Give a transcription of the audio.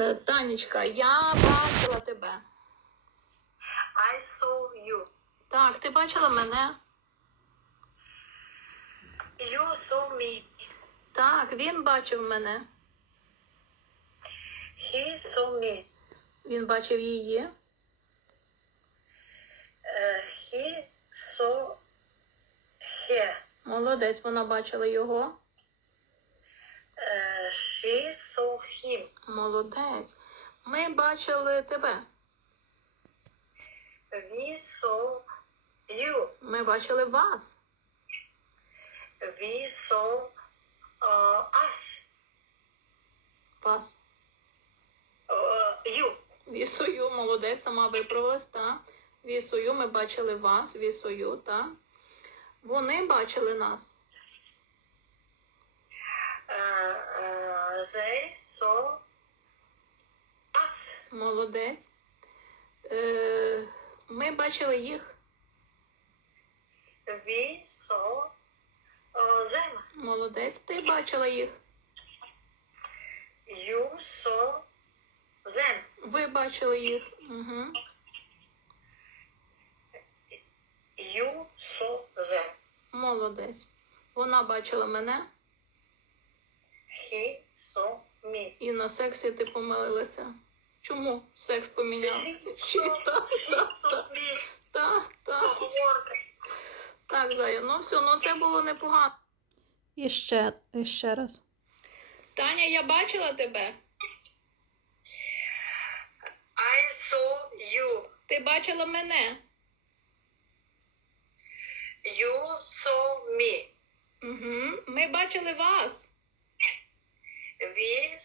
Е, Танечка, я бачила тебе. I saw you. Так, ти бачила мене? You saw me. Так, він бачив мене. He saw me. Він бачив її. Uh, he saw her. Молодець, вона бачила його. Uh, she saw him. Молодець. Ми бачили тебе. We saw you. Ми бачили вас. We saw uh, us. Вас. Uh, you. Вісою, молодець, сама виправилась, та. Вісою, ми бачили вас, вісою, та. Вони бачили нас. Uh, uh, they. Молодець. Е, ми бачили їх. We saw them. Молодець. Ти бачила їх. You saw them. Ви бачили їх. Угу. You saw them. Молодець. Вона бачила мене He saw me. і на сексі ти помилилася. Чому секс поміняв? Чи так, так, так, так. Так, Зая, ну все, ну це було непогано. І ще, і ще раз. Таня, я бачила тебе. I saw you. Ти бачила мене. You saw me. Угу. Ми бачили вас. We